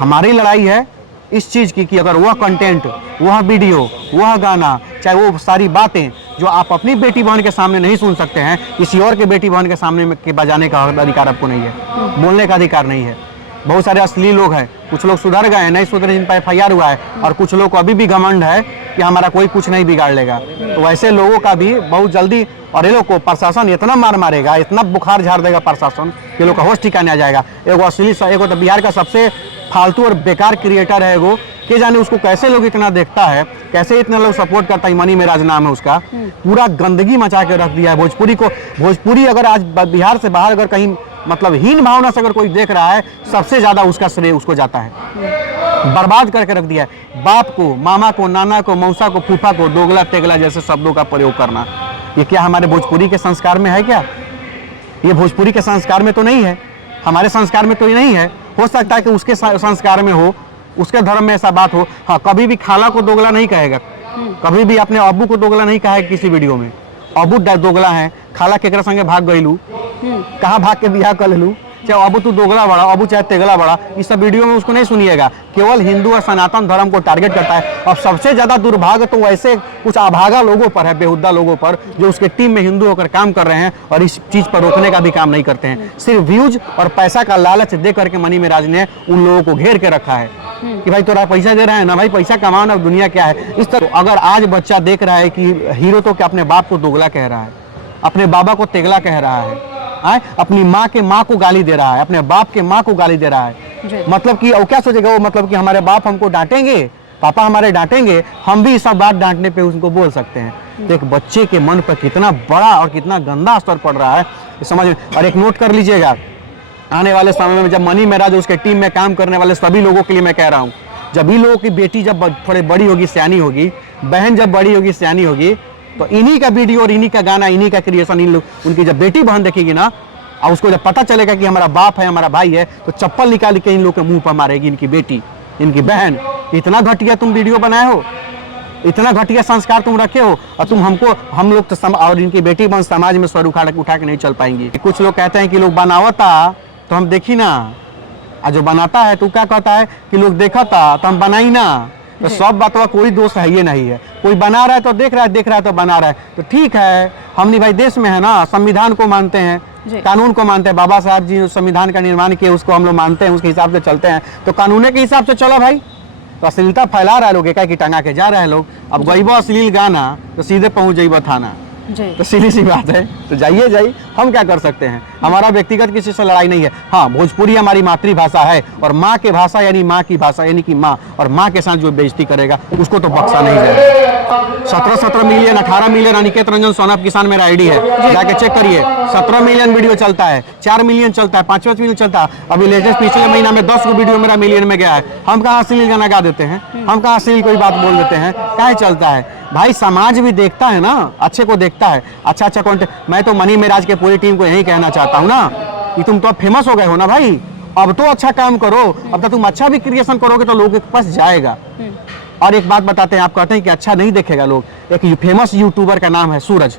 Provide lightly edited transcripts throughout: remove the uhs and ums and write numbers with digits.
हमारी लड़ाई है इस चीज़ की कि अगर वह कंटेंट, वह वीडियो, वह गाना, चाहे वो सारी बातें जो आप अपनी बेटी बहन के सामने नहीं सुन सकते हैं, किसी और के बेटी बहन के सामने के बजाने का अधिकार आपको नहीं है, बोलने का अधिकार नहीं है। बहुत सारे असली लोग हैं, कुछ लोग सुधर गए, नहीं सुधरे, जिन पर FIR हुआ है, और कुछ लोग को अभी भी घमंड है कि हमारा कोई कुछ नहीं बिगाड़ लेगा। तो वैसे लोगों का भी बहुत जल्दी, और ये लोग को प्रशासन इतना मार मारेगा, इतना बुखार झाड़ देगा प्रशासन, ये लोग का होश ठिकाने आ जाएगा। एगो असली, एगो तो बिहार का सबसे फालतू और बेकार क्रिएटर है एगो, के जाने उसको कैसे लोग इतना देखता है, कैसे इतने लोग सपोर्ट करता है। मनी मेराज नाम है उसका, पूरा गंदगी मचा के रख दिया है भोजपुरी को। भोजपुरी अगर आज बिहार से बाहर अगर कहीं मतलब हीन भावना से अगर कोई देख रहा है, सबसे ज्यादा उसका श्रेय उसको जाता है। बर्बाद करके रख दिया है। बाप को, मामा को, नाना को, मौसा को, फूफा को दोगला तेगला जैसे शब्दों का प्रयोग करना, ये क्या हमारे भोजपुरी के संस्कार में है? क्या ये भोजपुरी के संस्कार में तो नहीं है, हमारे संस्कार में तो ये नहीं है। हो सकता है कि उसके संस्कार में हो, उसके धर्म में ऐसा बात हो। हाँ, कभी भी खाला को दोगला नहीं कहेगा, कभी भी अपने अब्बू को दोगला नहीं कहा है किसी वीडियो में। अब्बू दोगला है, खाला केकरा संगे भाग गईलू, कहाँ भाग के बियाह कर लू, चाहे अबू तू दोगला बड़ा, अबू चाहे तेगला बड़ा, इस सब वीडियो में उसको नहीं सुनिएगा। केवल हिंदू और सनातन धर्म को टारगेट करता है। और सबसे ज्यादा दुर्भाग्य तो वैसे कुछ अभागा लोगों पर है, बेहुदा लोगों पर, जो उसके टीम में हिंदू होकर काम कर रहे हैं और इस चीज पर रोकने का भी काम नहीं करते हैं। सिर्फ व्यूज और पैसा का लालच दे करके मनी मेराज ने उन लोगों को घेर के रखा है कि भाई तोरा पैसा दे रहा है ना, भाई पैसा कमाओ ना, दुनिया क्या है। इस तरह अगर आज बच्चा देख रहा है कि हीरो तो क्या अपने बाप को दोगला कह रहा है, अपने बाबा को तेगला कह रहा है, अपनी माँ के माँ को गाली दे रहा है, अपने बाप के माँ को गाली दे रहा है, मतलब कि वो क्या सोचेगा वो, मतलब कि हमारे बाप हमको डांटेंगे, पापा हमारे डांटेंगे, हम भी इस सब बात डांटने पे उनको बोल सकते हैं। तो एक बच्चे के मन पर कितना बड़ा और कितना गंदा असर पड़ रहा है समझ में। और एक नोट कर लीजिएगा, आने वाले समय में जब मनी मेराज उसके टीम में काम करने वाले सभी लोगों के लिए मैं कह रहा हूँ, जब इन लोगों की बेटी जब थोड़ी बड़ी होगी, सियानी होगी, बहन जब बड़ी होगी, सियानी होगी, तो इन्हीं का वीडियो और इन्हीं का गाना, इन्हीं का क्रिएशन इन लोग, उनकी जब बेटी बहन देखेगी ना, और उसको जब पता चलेगा कि हमारा बाप है, हमारा भाई है, तो चप्पल निकाल के इन लोग के मुंह पर मारेगी इनकी बेटी, इनकी बहन। इतना घटिया तुम वीडियो बनाए हो, इतना घटिया संस्कार तुम रखे हो, और तुम हमको, हम लोग तो और इनकी बेटी बहन समाज में स्वर उठा के नहीं चल पाएंगी। कुछ लोग कहते हैं कि लोग बनावता तो हम देखी ना, और जो बनाता है तो क्या कहता है कि लोग देखा था तो हम बनाई ना। तो सब बात का कोई दोष है ये नहीं है, कोई बना रहा है तो देख रहा है, देख रहा है तो बना रहा है, तो ठीक है। हमने भाई देश में है ना, संविधान को मानते हैं, कानून को मानते हैं, बाबा साहब जी संविधान का निर्माण किए उसको हम लोग मानते हैं, उसके हिसाब से चलते हैं, तो कानून के हिसाब से चलो भाई। तो अश्लीलता फैला रहा है लोग, एकाएक टंगा के जा रहे हैं लोग। अब गईबो अश्लील गाना तो सीधे पहुंच जाइबो थाना, तो सीधी सी बात है, तो जाइए, हम क्या कर सकते हैं, हमारा व्यक्तिगत किसी से लड़ाई नहीं है। हाँ, भोजपुरी हमारी मातृभाषा है, और माँ के भाषा यानी माँ की भाषा यानी कि माँ, और माँ के साथ जो बेइज्जती करेगा उसको तो बख्शा नहीं जाएगा। 17 मिलियन 18 मिलियन अनिकेत रंजन सोनाप किसान मेरा आईडी है, जाके चेक करिए। 17 मिलियन वीडियो चलता है, 4 मिलियन चलता है, 5 मिलियन चलता है। अभी लेटेस्ट पिछले महीना में 10 वीडियो मेरा मिलियन में गया है। हम कहाँ अश्लील गाना गा देते हैं, हम कहाँ अश्लील कोई बात बोल देते हैं, काहे चलता है भाई। समाज भी देखता है ना, अच्छे को देखता है, अच्छा कंटेंट। मैं तो मनी मेराज के पूरी टीम को यही कहना चाहता हूँ ना कि तुम तो अब फेमस हो गए हो ना भाई, अब तो अच्छा काम करो, अब तो तुम अच्छा भी क्रिएशन करोगे तो लोगों के पास जाएगा। और एक बात बताते हैं, आप कहते हैं कि अच्छा नहीं देखेगा लोग, एक फेमस यूट्यूबर का नाम है सूरज।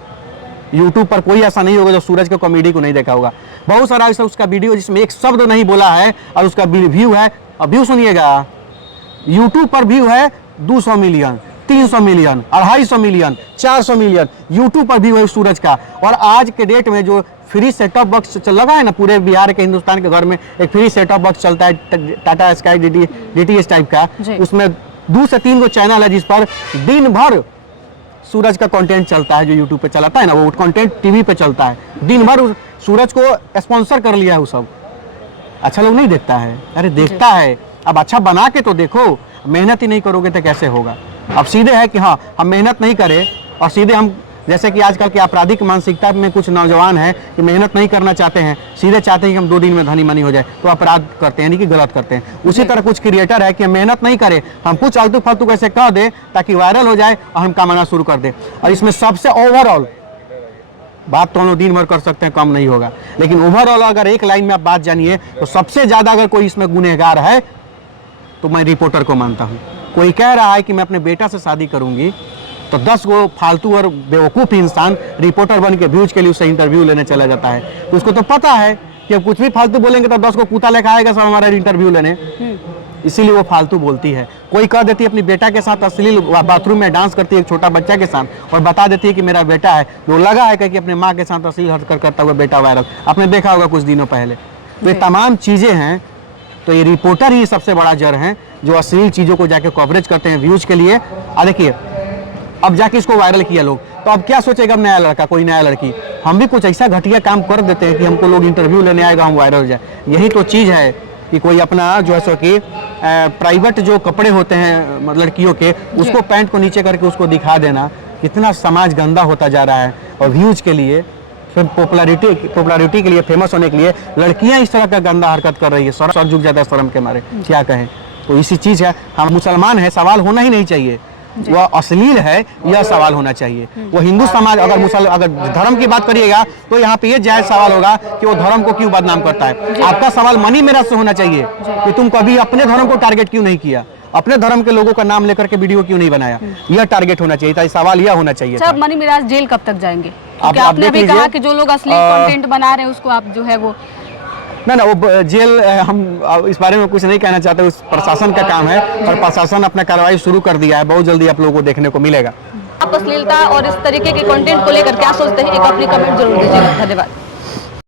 यूट्यूब पर कोई ऐसा नहीं होगा जो सूरज के कॉमेडी को नहीं देखा होगा। बहुत सारा ऐसा उसका वीडियो जिसमें एक शब्द नहीं बोला है और उसका व्यू है, अब व्यू सुनिएगा, यूट्यूब पर व्यू है 200 million, 300 million, 250 million, 400 million YouTube पर भी वही सूरज का। और आज के डेट में जो फ्री सेटअप बॉक्स चल लगा है ना, पूरे बिहार के हिंदुस्तान के घर में एक फ्री सेटअप बॉक्स चलता है, टाटा स्काई DTH टाइप का, उसमें 2 से 3 गो चैनल है जिस पर दिन भर सूरज का कंटेंट चलता है। जो यूट्यूब पे चलाता है ना, वो कंटेंट टीवी पे चलता है, दिन भर सूरज को स्पॉन्सर कर लिया है वो सब। अच्छा लोग नहीं देखता है, अरे देखता है। अब अच्छा बना के तो देखो, मेहनत ही नहीं करोगे तो कैसे होगा। अब सीधे है कि हाँ हम मेहनत नहीं करें, और सीधे हम, जैसे कि आजकल की आपराधिक मानसिकता में कुछ नौजवान हैं कि मेहनत नहीं करना चाहते हैं, सीधे चाहते हैं कि हम 2 दिन में धनी मनी हो जाए, तो अपराध करते हैं, यानी कि गलत करते हैं। उसी तरह कुछ क्रिएटर है कि हम मेहनत नहीं करें, हम कुछ आलतू फालतू कैसे कह दे ताकि वायरल हो जाए और हम कमाना शुरू कर दें। और इसमें सबसे ओवरऑल बात तो हम लोग दिन भर कर सकते हैं, कम नहीं होगा, लेकिन ओवरऑल अगर एक लाइन में आप बात जानिए तो सबसे ज्यादा अगर कोई इसमें गुनहगार है तो मैं रिपोर्टर को मानता हूँ। कोई कह रहा है कि मैं अपने बेटा से शादी करूंगी, तो 10 गो फालतू और बेवकूफ़ इंसान रिपोर्टर बन के व्यूज के लिए उससे इंटरव्यू लेने चला जाता है। तो उसको तो पता है कि अब कुछ भी फालतू बोलेंगे तो 10 को कुत्ता लेकर आएगा सब हमारा इंटरव्यू लेने। इसीलिए वो फालतू बोलती है। कोई कह देती है अपनी बेटा के साथ अश्लील बाथरूम में डांस करती है एक छोटा बच्चा के साथ और बता देती है कि मेरा बेटा है, वो लगा है कि अपने माँ के साथ अश्लील हरकत करता हुआ बेटा वायरल, आपने देखा होगा कुछ दिनों पहले। तो ये तमाम चीज़ें हैं, तो ये रिपोर्टर ही सबसे बड़ा जड़ हैं जो अश्लील चीज़ों को जाके कवरेज करते हैं व्यूज़ के लिए। देखिए अब जाके इसको वायरल किया लोग, तो अब क्या सोचेगा नया लड़का, कोई नया लड़की, हम भी कुछ ऐसा घटिया काम कर देते हैं कि हमको लोग इंटरव्यू लेने आएगा, हम वायरल हो जाए। यही तो चीज़ है कि कोई अपना जो है सो कि प्राइवेट जो कपड़े होते हैं मतलब लड़कियों के, उसको पैंट को नीचे करके उसको दिखा देना, कितना समाज गंदा होता जा रहा है। और व्यूज़ के लिए, फिर पॉपुलैरिटी के लिए, फेमस होने के लिए लड़कियां इस तरह का गंदा हरकत कर रही है, सर झुक जाता है शर्म के मारे, क्या कहें। तो इसी चीज़ है, हम मुसलमान हैं, सवाल होना ही नहीं चाहिए, वह अश्लील है यह सवाल होना चाहिए। वो हिंदू समाज अगर धर्म की बात करिएगा तो यहाँ पे ये जायज सवाल होगा कि वो धर्म को क्यों बदनाम करता है। आपका सवाल मनी मेरा से होना चाहिए कि तुम कभी अपने धर्म को टारगेट क्यों नहीं किया, अपने धर्म के लोगों का नाम लेकर के वीडियो क्यों नहीं बनाया, यह टारगेट होना चाहिए था, सवाल यह होना चाहिए था। मनी मिराज जेल कब तक जाएंगे? आपने अभी कहा कि जो लोग अश्लील कंटेंट बना रहे हैं उसको आप जो है वो ना वो जेल, हम इस बारे में कुछ नहीं कहना चाहते, उस प्रशासन का काम है और प्रशासन अपना कार्रवाई शुरू कर दिया है, बहुत जल्दी आप लोगों को देखने को मिलेगा। आप अश्लीलता और इस तरीके के कंटेंट को लेकर क्या सोचते हैं, एक अपनी कमेंट जरूर दीजिएगा। धन्यवाद।